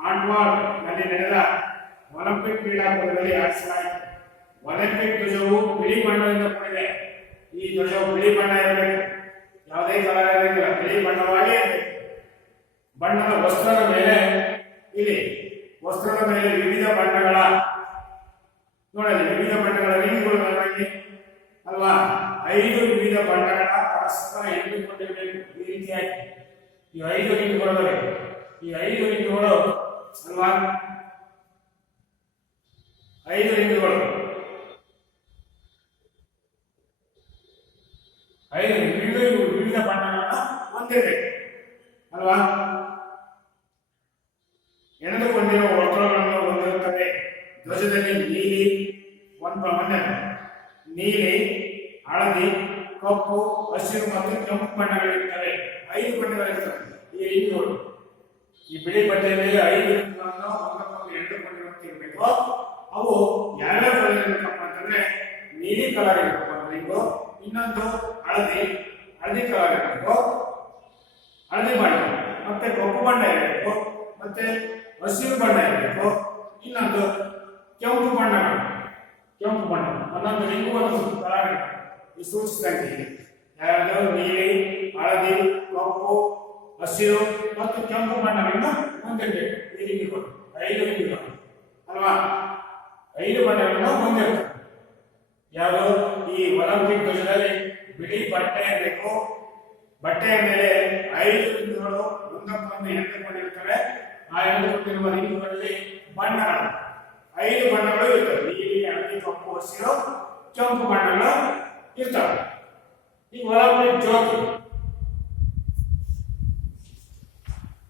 ಆಂಟ್ವಾರ್ಪ್ ನಲ್ಲಿ ನಡೆದ ಒಲಿಂಪಿಕ್ ಕ್ರೀಡಾಕೂಟದಲ್ಲಿ ಆಡಿಸಲಾಯಿತು. ಒಲಿಂಪಿಕ್ ಧ್ವಜವು ಬಿಳಿ ಬಣ್ಣದಿಂದ ಕೂಡಿದೆ. ಈ ಧ್ವಜವು ಬಿಳಿ ಬಣ್ಣ ಇರಬೇಕು, ಯಾವುದೇ ಕಲರ್ ಇರಲಿಲ್ಲ, ಬಿಳಿ ಬಣ್ಣವಾಗಿ ಇರಬೇಕು. ಬಣ್ಣದ ವಸ್ತ್ರದ ಮೇಲೆ ವಿವಿಧ ಬಣ್ಣಗಳ ನೋಡಿ, ವಿವಿಧ ಬಣ್ಣಗಳ ರಿಂಗ್ಗಳು ಅಲ್ವಾ, 5 ವಿವಿಧ ಬಣ್ಣಗಳ ಪರಸ್ಪರ ಎಳೆದುಕೊಂಡಿರಬೇಕು. ಈ ರೀತಿಯಾಗಿ ಈ 5 ರಿಂಗ್ಗಳು ಈ 5 ರಿಂಗ್ಗಳು ಅಲ್ವಾ, 5 ರಿಂಗ್ಗಳು 5 ವಿವಿಧ ಬಣ್ಣಗಳನ್ನ ಹೊಂದಿರಬೇಕು ಅಲ್ವಾ. ಎಳೆದುಕೊಂಡಿರುವ ವಸ್ತ್ರಗಳನ್ನು ಹೊಂದಿರುತ್ತವೆ. ಧ್ವಜದಲ್ಲಿ ನೀಲಿ, ಹಳದಿ, ಕಪ್ಪು, ಹಸಿರು ಮತ್ತು ಕೆಂಪು ಬಣ್ಣಗಳಿರುತ್ತವೆ. 5 ಬಣ್ಣಗಳಿರುತ್ತವೆ. ಈ ರಿಂಗ್ಗಳು ಈ ಬಿಳಿ ಬಟ್ಟೆಯಲ್ಲಿ 5 ರಿಂಗ್ಗಳನ್ನು ಒಂದಕ್ಕೊಂದು ಎಳೆದುಕೊಂಡಿರುತ್ತಿರಬೇಕು. ಅವು ಯಾವ್ಯಾವ ಕಲರ್ ಇರಬೇಕಪ್ಪ ಅಂತಂದ್ರೆ ನೀಲಿ ಕಲರ್ ಇರಬೇಕು ರಿಂಗು, ಇನ್ನೊಂದು ಹಳದಿ ಕಲರ್ ಇರಬೇಕು, ಹಳದಿ ಬಣ್ಣ, ಮತ್ತೆ ಕಪ್ಪು ಬಣ್ಣ ಇರಬೇಕು, ಮತ್ತೆ ಹಸಿರು ಬಣ್ಣ ಇರಬೇಕು, ಇನ್ನೊಂದು ಕೆಂಪು ಬಣ್ಣ. ಒಂದೊಂದು ರಿಂಗು ಒಂದು ಕಲರ್ ಈ ಸೂಚಿಸಿದಂತೆ ಯಾವ್ಯಾವ ನೀಲಿ, ಹಳದಿ, ಕಪ್ಪು, ಹಸಿರು ಮತ್ತು ಕೆಂಪು ಬಣ್ಣಗಳನ್ನು ಹೊಂದಿರಬೇಕು. ಈ ರಿಂಗುಗಳು 5 ರಿಂಗುಗಳು ಅಲ್ವಾ, 5 ಬಣ್ಣಗಳನ್ನು ಹೊಂದಿರಬೇಕು. ಯಾವುದು ಈ ಒಲಿಂಪಿಕ್ ಧ್ವಜದಲ್ಲಿ ಬಿಳಿ ಬಟ್ಟೆ ಇರಬೇಕು. ಬಟ್ಟೆಯ ಮೇಲೆ 5 ರಿಂಗುಗಳು ಒಂದಕ್ಕೊಂದು ಎಳೆದುಕೊಂಡಿರುತ್ತವೆ. ಆ ಎಳೆದುಕೊಂಡಿರುವ ರಿಂಗುಗಳಲ್ಲಿ ಬಣ್ಣಗಳು 5 ಬಣ್ಣಗಳು ಇರ್ತವೆ. ನೀಲಿ, ಹಳದಿ, ಕಪ್ಪು, ಹಸಿರು, ಕೆಂಪು ಬಣ್ಣಗಳು ಇರ್ತವೆ. ಈ ಒಲಿಂಪಿಕ್ ಜ್ಯೋತಿ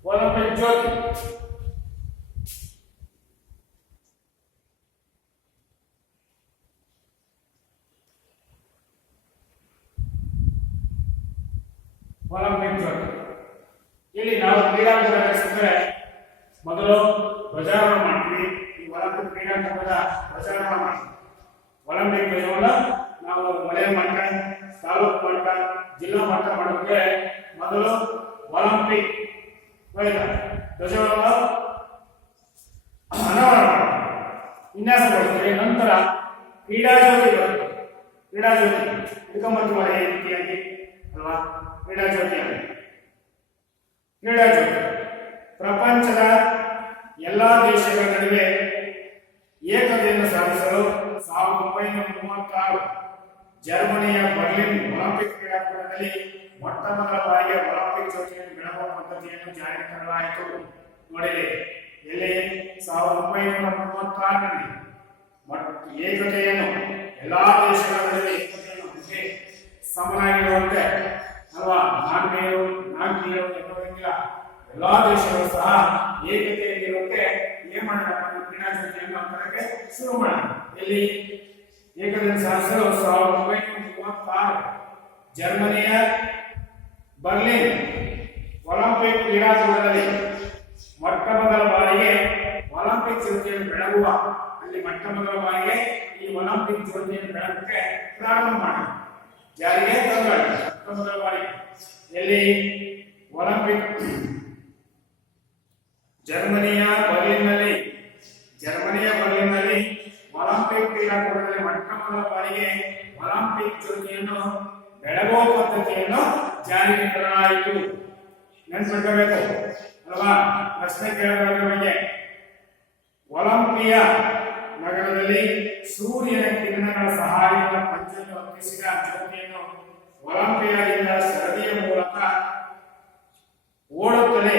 ಒಲಿಂಪಿಕ್ ಜ್ಯೋತಿ ಇಲ್ಲಿ ನಾವು ಕ್ರೀಡಾಕೂಟ ನಡೆಸಿದ್ರೆ ಮೊದಲು ಧ್ವಜಾರೋಹಣ ಮಾಡ್ತೀವಿ. ಈ ಒಲಿಂಪಿಕ್ ಕ್ರೀಡಾಕೂಟದ ಧ್ವಜಾರೋಹಣ ಮಾಡ್ತೀವಿ. ಒಲಿಂಪಿಕ್ ಧ್ವಜವನ್ನು ನಾವು ವಲಯ ಮಟ್ಟ, ತಾಲೂಕು ಮಟ್ಟ, ಜಿಲ್ಲಾ ಮಟ್ಟ ಮಾಡೋಕೆ ಮೊದಲು ಒಲಿಂಪಿಕ್ ಧ್ವಜವನ್ನು ಅನಾವರಣ ವಿನ್ಯಾಸಗೊಳಿಸ್ತೀವಿ. ನಂತರ ಕ್ರೀಡಾಜ್ಯೋತಿ ಬರುತ್ತೆ. ಕ್ರೀಡಾಜ್ಯೋತಿ ಹಿಡ್ಕೊಂಬರ್ತೀವಿ ಈ ರೀತಿಯಾಗಿ ಅಲ್ವಾ. ಕ್ರೀಡಾಜ್ಯೋತಿ ಪ್ರಪಂಚದ ಎಲ್ಲಾ ದೇಶಗಳ ನಡುವೆ ಏಕತೆಯನ್ನು ಸಾಧಿಸಲು 1936 ಜರ್ಮನಿಯ ಬರ್ಲಿನ್ ಒಲಿಂಪಿಕ್ ಕ್ರೀಡಾಕೂಟದಲ್ಲಿ ಮೊಟ್ಟ ಮೊದಲ ಬಾರಿಗೆ ಒಲಿಂಪಿಕ್ ಜ್ಯೋತಿಯನ್ನು ಬೆಳಗುವ ಪದ್ಧತಿಯನ್ನು ಜಾರಿಗೆ ತರಲಾಯಿತು. ನೋಡಿರಿ, ಎಲ್ಲಿ 1936ರಲ್ಲಿ ಏಕತೆಯನ್ನು ಎಲ್ಲಾ ದೇಶಗಳ ನಡುವೆ ಏಕತೆಯನ್ನು ಸಮನಾಗಿರುವಂತೆ ಅಲ್ವಾ, ನಾಲ್ಕೀಯರು ಎನ್ನುವುದಿಲ್ಲ, ಎಲ್ಲಾ ದೇಶಗಳು ಸಹ ಏಕತೆಯಲ್ಲಿರುವಂತೆ ಏನ್ ಮಾಡೋಣ, ಕ್ರೀಡಾಜ್ಯೋತಿಯನ್ನು ತರಕ್ಕೆ ಶುರು ಮಾಡೋಣ. ಎಲ್ಲಿ ಏಕತೆಯನ್ನು ಸಾಧಿಸಲು 1936 ಜರ್ಮನಿಯ ಬರ್ಲಿನ್ ಒಲಿಂಪಿಕ್ ಕ್ರೀಡಾಕೂಟದಲ್ಲಿ ಮೊಟ್ಟ ಮೊದಲ ಬಾರಿಗೆ ಒಲಿಂಪಿಕ್ ಜ್ಯೋತಿಯನ್ನು ಬೆಳಗುವ ಅಲ್ಲಿ ಮೊಟ್ಟ ಮೊದಲ ಬಾರಿಗೆ ಈ ಒಲಿಂಪಿಕ್ ಜ್ಯೋತಿಯನ್ನು ಬೆಳಗಕ್ಕೆ ಪ್ರಾರಂಭ ಮಾಡಿ ಜಾರಿಗೆ ತಂದರು. ಮೊಟ್ಟ ಮೊದಲ ಬಾರಿಗೆ ಎಲ್ಲಿ ಒಲಿಂಪಿಕ್ ಜರ್ಮನಿಯ ಬರ್ಲಿನ್ನಲ್ಲಿ ಒಲಿಂಪಿಕ್ ಕ್ರೀಡಾಕೂಟದಲ್ಲಿ ಮೊಟ್ಟ ಮೊದಲ ಬಾರಿಗೆ ಒಲಿಂಪಿಕ್ ಜ್ಯೋತಿಯನ್ನು ಬೆಳಗುವ ಪದ್ಧತಿಯನ್ನು ಜಾರಿಗೆ ತರಲಾಯಿತು. ನೆನಪಿಟ್ಕೋಬೇಕು ಅಲ್ವಾ. ಪ್ರಶ್ನೆ ಕೇಳೋದ್ರ ಬಗ್ಗೆ ಒಲಿಂಪಿಯಾ ನಗರದಲ್ಲಿ ಸೂರ್ಯನ ಕಿರಣಗಳ ಸಹಾಯದಿಂದ ಪಂಚನ್ನು ಹೊತ್ತಿಸಿದ ಜ್ಯೋತಿಯನ್ನು ಒಲಿಂಪಿಯಾದಿಂದ ಸರದಿಯ ಮೂಲಕ ಓಡುತ್ತದೆ.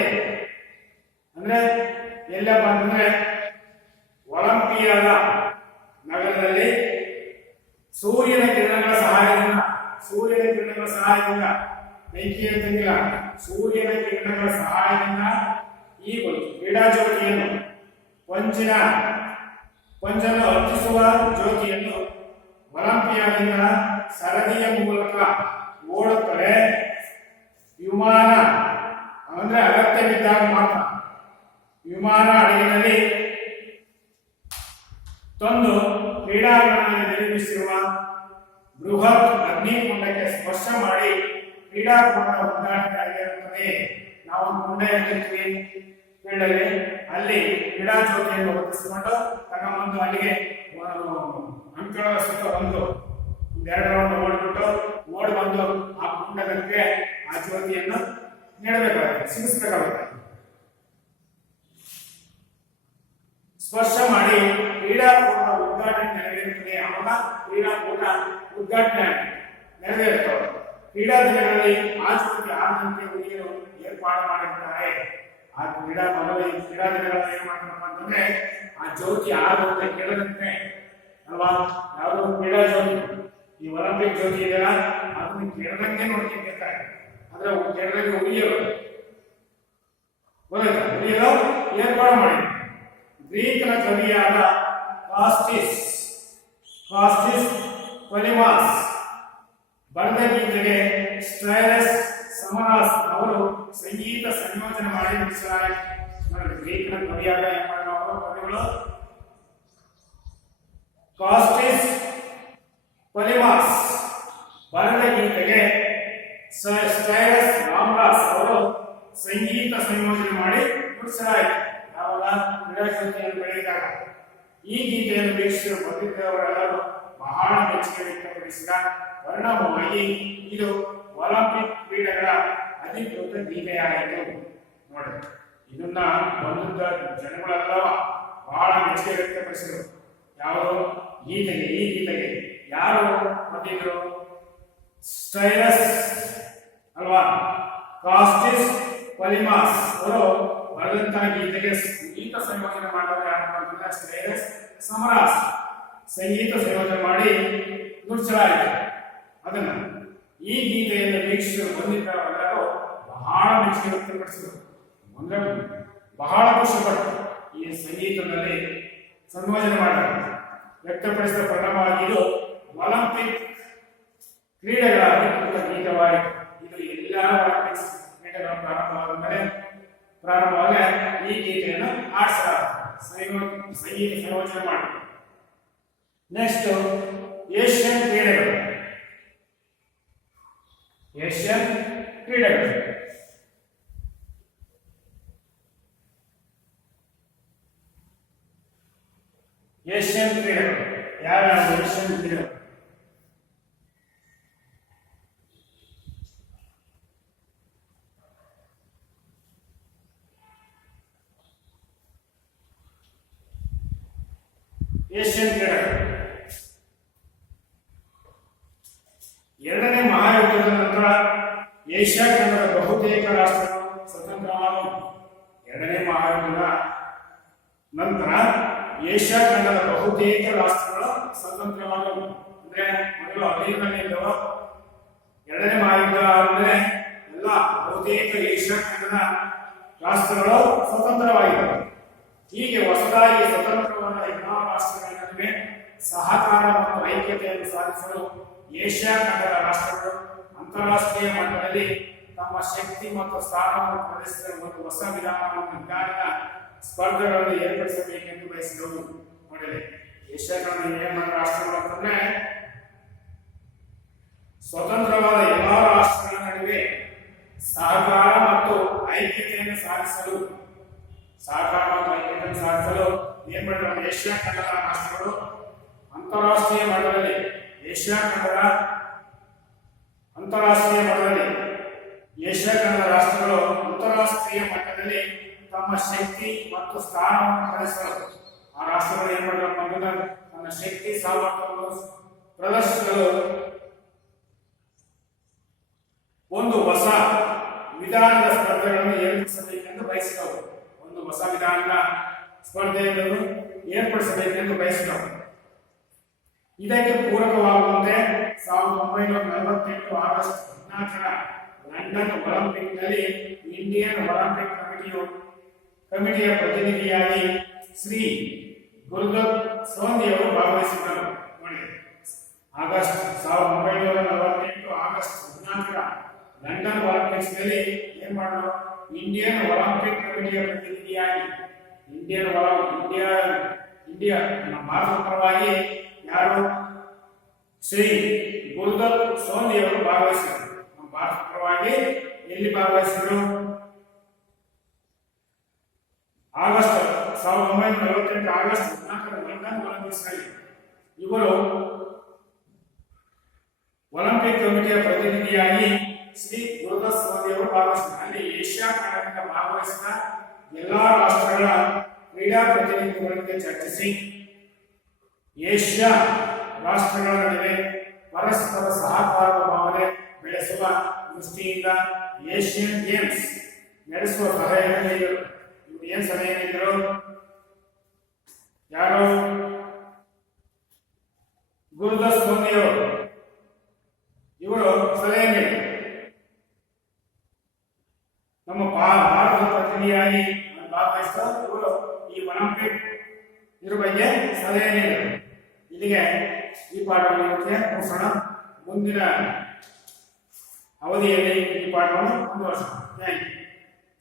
ಅಂದ್ರೆ ಎಲ್ಲಪ್ಪ ಅಂದ್ರೆ ಒಲಿಂಪಿಯಾದ ನಗರದಲ್ಲಿ ಸೂರ್ಯನ ಕಿರಣಗಳ ಸಹಾಯದಿಂದ ಬೆಂಕಿ ಅಂತಂಗಿಲ್ಲ, ಸೂರ್ಯನ ಕಿರಣಗಳ ಸಹಾಯದಿಂದ ಈ ಕ್ರೀಡಾ ಜ್ಯೋತಿಯನ್ನು ಪಂಚನ್ನು ಹತ್ತಿಸುವ ಜ್ಯೋತಿಯನ್ನು ಒಲಿಂಪಿಯಾದಿಂದ ಸರದಿಯ ಮೂಲಕ ಓಡುತ್ತವೆ. ವಿಮಾನ ಅಂದ್ರೆ ಅಗತ್ಯವಿದ್ದಾಗ ಮಾತ್ರ ವಿಮಾನ ಹಡಗಿನಲ್ಲಿ ತಂದು ಕ್ರೀಡಾಂಗಣದಲ್ಲಿ ನಿರ್ಮಿಸಿರುವ ಬೃಹತ್ ಅಗ್ನಿಕುಂಡಕ್ಕೆ ಸ್ಪರ್ಶ ಮಾಡಿ ಕ್ರೀಡಾಕೂಟದ ಉದ್ಘಾಟನೆ ಆಗಿರುತ್ತದೆ. ನಾವು ಕುಂಡ ಇರ್ತೀವಿ ಫೀಲ್ಡಲ್ಲಿ, ಅಲ್ಲಿ ಕ್ರೀಡಾ ಜ್ಯೋತಿಯನ್ನು ಹೊತ್ತಿಸಿಕೊಂಡು ತನ್ನ ಒಂದು ಅಲ್ಲಿಗೆ ಅಂಕಣದ ಸುತ್ತ ಒಂದು 2 ರೌಂಡ್ ಓಡಿಬಿಟ್ಟು ಓಡಿ ಬಂದು ಆ ಕುಂಡಕ್ಕೆ ಆ ಜ್ಯೋತಿಯನ್ನು ನೀಡಬೇಕಾಗುತ್ತೆ, ಸಿಗಿಸ್ಬೇಕಾಗುತ್ತೆ. ಸ್ಪರ್ಶ ಮಾಡಿ ಕ್ರೀಡಾಕೂಟದ ಉದ್ಘಾಟನೆ ನೆರವೇರುತ್ತದೆ. ಆವಾಗ ಕ್ರೀಡಾಕೂಟ ಉದ್ಘಾಟನೆ ನೆರವೇರುತ್ತದೆ. ಕ್ರೀಡಾ ದಿನಗಳಲ್ಲಿ ಆ ಜ್ಯೋತಿ ಆದಂತೆ ಉಳಿಯಲು ಏರ್ಪಾಡು ಮಾಡಿರ್ತಾರೆ. ಆ ಕ್ರೀಡಾ ದಿನಗಳಲ್ಲಿ ಏನ್ ಮಾಡ್ತಾರಪ್ಪ ಅಂತಂದ್ರೆ ಆ ಜ್ಯೋತಿ ಆದಂತೆ ಕೆಳದಂತೆ ಅಲ್ವಾ, ಯಾವುದು ಕ್ರೀಡಾ ಜ್ಯೋತಿ, ಈ ಒಲಿಂಪಿಕ್ ಜ್ಯೋತಿ ಇದೆಯಲ್ಲ ಅದನ್ನ ಕೆಳದಂಗೆ ನೋಡ್ಕೊಂಡಿರ್ತಾರೆ. ಅಂದ್ರೆ ಕೆಳದಂಗೆ ಉಳಿಯಲು ಏರ್ಪಾಡು ಮಾಡಿ ಗ್ರೀಕ್ನ ಕವಿಯಾದ ಕಾಸ್ಟಿಸ್ ಪೊಲಿಮಾಸ್ ಬರೆದ ಗೀತೆಗೆ ಸ್ಟೈರಸ್ ಸಮರಾಸ್ ಅವರು ಸಂಗೀತ ಸಂಯೋಜನೆ ಮಾಡಿ ನಡೆಸಲಾಯಿತು. ಗ್ರೀಕ್ನ ಕವಿಯಾದ ಕವಿಗಳು ಕಾಸ್ಟಿಸ್ ಪೊಲಿಮಾಸ್ ಬರೆದ ಗೀತೆಗೆ ಸ್ಟೈರಸ್ ಸಮರಾಸ್ ಅವರು ಸಂಗೀತ ಸಂಯೋಜನೆ ಮಾಡಿ ನುಡಿಸಲಾಯಿತು. ಯಾವಾಗ ಕ್ರೀಡಾಜ್ಯೋತಿಯನ್ನು ಬೆಳೆದಾಗ ಈ ಗೀತೆಯನ್ನು ವೀಕ್ಷಿಸಲು ಬಂದಿದ್ದವರೆಲ್ಲರೂ ಬಹಳ ಮೆಚ್ಚುಗೆ ವ್ಯಕ್ತಪಡಿಸಿದ ಪರಿಣಾಮವಾಗಿ ಇದು ಒಲಿಂಪಿಕ್ ಕ್ರೀಡೆಗಳ ಅಧಿಕೃತ ಗೀತೆಯಾಯಿತು. ನೋಡಿ, ಇದನ್ನ ಬಂದಿದ್ದ ಜನಗಳೆಲ್ಲ ಬಹಳ ಮೆಚ್ಚುಗೆ ವ್ಯಕ್ತಪಡಿಸಿದರು. ಯಾರು ಈ ಗೀತೆಗೆ ಯಾರು ಬಂದಿದ್ರು? ಸ್ಟೈರಸ್ ಅಲ್ವಾ, ಕಾಸ್ಟಿಸ್ ಪೊಲಿಮಾಸ್ ಅವರು ಬರೆದಂತಹ ಗೀತೆಗೆ ಸಂಗೀತ ಸಂಯೋಜನೆ ಮಾಡಿದ್ರೆ ಯಾರು? ಸ್ಟೈರಸ್ ಸಮರಾಸ್ ಸಂಗೀತ ಸಂಯೋಜನೆ ಮಾಡಿ ನುಡಿಸಲಾಯಿತು. ಅದನ್ನ ಈ ಗೀತೆಯನ್ನು ವೀಕ್ಷಿಸಲು ಬಂದಿದ್ದವರೆಲ್ಲರೂ ಬಹಳ ಮೆಚ್ಚುಗೆ ವ್ಯಕ್ತಪಡಿಸಿದರು. ಅಂದ್ರೆ ಬಹಳ ಖುಷಿಪಟ್ಟು ಈ ಸಂಗೀತದಲ್ಲಿ ಸಂಯೋಜನೆ ಮಾಡಿದರು. ವ್ಯಕ್ತಪಡಿಸಿದ ಪರಿಣಾಮವಾಗಿ ಇದು ಒಲಿಂಪಿಕ್ ಕ್ರೀಡೆಗಳ ಅಧಿಕೃತ ಗೀತವಾಯಿತು. ಇದು ಎಲ್ಲ ಒಲಿಂಪಿಕ್ಸ್ ಕ್ರೀಡೆಗಳ ಪ್ರಾರಂಭವಾದ ಈ ಗೀತೆಯನ್ನು ಸಂಗೀತ ಸಂಯೋಜನೆ ಮಾಡಿ. ನೆಕ್ಸ್ಟ್ ಏಷ್ಯನ್ ಕ್ರೀಡೆಗಳು. ಏಷ್ಯನ್ ಕ್ರೀಡೆಗಳು ಯಾವ್ಯಾವ ಏಷ್ಯನ್ ಕ್ರೀಡೆಗಳು? ಏಷ್ಯನ್ ಕ್ರೀಡೆಗಳು ಎರಡನೇ ಮಹಾಯುದ್ಧದ ನಂತರ ಏಷ್ಯಾ ಖಂಡದ ಬಹುತೇಕ ರಾಷ್ಟ್ರಗಳು ಸ್ವತಂತ್ರವಾದವು. ಎರಡನೇ ಮಹಾಯುದ್ಧದ ನಂತರ ಏಷ್ಯಾ ಖಂಡದ ಬಹುತೇಕ ರಾಷ್ಟ್ರಗಳು ಸ್ವತಂತ್ರವಾದವು. ಅಂದ್ರೆ ಮೊದಲು ಅಮೆರಿಕದಲ್ಲಿದ್ದವ, ಎರಡನೇ ಮಹಾಯುದ್ಧ ಆದ್ಮೇಲೆ ಎಲ್ಲ ಬಹುತೇಕ ಏಷ್ಯಾ ಖಂಡದ ರಾಷ್ಟ್ರಗಳು ಸ್ವತಂತ್ರವಾಗಿದ್ದವು. ಹೀಗೆ ಹೊಸದಾಗಿ ಸ್ವತಂತ್ರವಾದ ಎಲ್ಲಾ ರಾಷ್ಟ್ರಗಳ ನಡುವೆ ಸಹಕಾರ ಮತ್ತು ಐಕ್ಯತೆಯನ್ನು ಸಾಧಿಸಲು ಏಷ್ಯಾ ಖಂಡದ ರಾಷ್ಟ್ರಗಳು ಅಂತಾರಾಷ್ಟ್ರೀಯ ಮಟ್ಟದಲ್ಲಿ ತಮ್ಮ ಶಕ್ತಿ ಮತ್ತು ಸ್ಥಾನವನ್ನು ಪ್ರದರ್ಶಿಸಲು ಒಂದು ಹೊಸ ವಿಧಾನದ ಸ್ಪರ್ಧೆಗಳನ್ನು ಏರ್ಪಡಿಸಬೇಕೆಂದು ಬಯಸಿದವು. ನೋಡಿದೆ, ಏಷ್ಯಾ ಖಂಡದ ರಾಷ್ಟ್ರಗಳು ಅಂತಂದ್ರೆ ಸ್ವತಂತ್ರವಾದ ಎಲ್ಲಾ ರಾಷ್ಟ್ರಗಳ ನಡುವೆ ಸಹಕಾರ ಮತ್ತು ಐಕ್ಯತೆಯನ್ನು ಸಾಧಿಸಲು ಏನ್ ಮಾಡಿದ್ರು? ಏಷ್ಯಾ ಖಂಡದ ರಾಷ್ಟ್ರಗಳು ಅಂತಾರಾಷ್ಟ್ರೀಯ ಮಟ್ಟದಲ್ಲಿ ಏಷ್ಯಾ ಖಂಡದ ರಾಷ್ಟ್ರಗಳು ಅಂತಾರಾಷ್ಟ್ರೀಯ ಮಟ್ಟದಲ್ಲಿ ತಮ್ಮ ಶಕ್ತಿ ಮತ್ತು ಸ್ಥಾನವನ್ನು ಪ್ರದರ್ಶಿಸಲು ಆ ರಾಷ್ಟ್ರಗಳು ಏನ್ ಮಾಡಬೇಕು ಅಂದ್ರೆ ತನ್ನ ಶಕ್ತಿ ಸಾಮರ್ಥ್ಯವನ್ನು ಪ್ರದರ್ಶಿಸಲು ಒಂದು ಹೊಸ ವಿಧಾನದ ಸ್ಪರ್ಧೆಗಳನ್ನು ಏರ್ಪಡಿಸಬೇಕೆಂದು ಬಯಸಿದವು. ಒಂದು ಹೊಸ ವಿಧಾನದ ಸ್ಪರ್ಧೆಯನ್ನು ಏರ್ಪಡಿಸಬೇಕೆಂದು ಬಯಸಿದವು. ಇದಕ್ಕೆ ಪೂರಕವಾಗುವಂತೆ 1948 ಆಗಸ್ಟ್ 14ರ ಲಂಡನ್ ಒಲಿಂಪಿಕ್ನಲ್ಲಿ ಇಂಡಿಯನ್ ಒಲಿಂಪಿಕ್ ಕಮಿಟಿಯ ಪ್ರತಿನಿಧಿಯಾಗಿ ಶ್ರೀ ಗುರುದತ್ ಸೋಂದಿಯವರು ಭಾಗವಹಿಸಿದ್ದರು. ಆಗಸ್ಟ್ 1948 ಆಗಸ್ಟ್ 14ರ ಲಂಡನ್ ಒಲಿಂಪಿಕ್ಸ್ ನಲ್ಲಿ ಏನ್ ಮಾಡಿದ್ರು? ಇಂಡಿಯನ್ ಒಲಿಂಪಿಕ್ ಕಮಿಟಿಯ ಪ್ರತಿನಿಧಿಯಾಗಿ ಇಂಡಿಯಾ ನಮ್ಮ ಭಾರತದ ಪರವಾಗಿ ಯಾರು ಶ್ರೀ ಗುರುದತ್ ಸೋಂದಿ ಅವರು ಭಾಗವಹಿಸಿದರು. ನಮ್ಮ ಭಾರತ ಪರವಾಗಿ ಎಲ್ಲಿ ಭಾಗವಹಿಸಿದರು? ಆಗಸ್ಟ್ 1948 ಆಗಸ್ಟ್ 14 ಲಂಡನ್ ಒಲಿಂಪಿಕ್ಸ್ ನಲ್ಲಿ ಇವರು ಒಲಿಂಪಿಕ್ ಕಮಿಟಿಯ ಪ್ರತಿನಿಧಿಯಾಗಿ ಶ್ರೀ ಗುರುದತ್ ಸೋಂದಿ ಅವರು ಭಾಗವಹಿಸಿದರು. ಅಲ್ಲಿ ಏಷ್ಯಾ ಖಂಡದಿಂದ ಭಾಗವಹಿಸಿದ ಎಲ್ಲಾ ರಾಷ್ಟ್ರಗಳ ಕ್ರೀಡಾ ಪ್ರತಿನಿಧಿಗಳೊಂದಿಗೆ ಚರ್ಚಿಸಿ ಏಷ್ಯಾ ರಾಷ್ಟ್ರಗಳ ನಡುವೆ ಪರಸ್ಪರ ಸಹಕಾರದ ಭಾವನೆ ಬೆಳೆಸುವ ದೃಷ್ಟಿಯಿಂದ ಏಷ್ಯನ್ ಗೇಮ್ಸ್ ನಡೆಸುವ ಸಲಹೆಯನ್ನು ನೀಡಿದರು. ಇವರು ಏನ್ ಸಲಹೆ ನೀಡಿದರು? ಯಾರು? ಗುರುದತ್ ಸೋಂದಿ ಅವರು. ಇವರು ಸಲಹೆ ನೀಡಿದರು. ನಮ್ಮ ಭಾರತದ ಪ್ರತಿನಿಧಿಯಾಗಿ ಭಾಗವಹಿಸಿದ ಇವರು ಈ ಒಲಿಂಪಿಕ್ ಇದ್ರ ಬಗ್ಗೆ ಸಲಹೆ ನೀಡಿದರು. ಇಲ್ಲಿಗೆ ಈ ಪಾಠವನ್ನು ಮುಗಿಸೋಣ. ಮುಂದಿನ ಅವಧಿಯಲ್ಲಿ ಈ ಪಾಠವನ್ನು ಮುಂದುವರಿಸೋಣ. Thank you.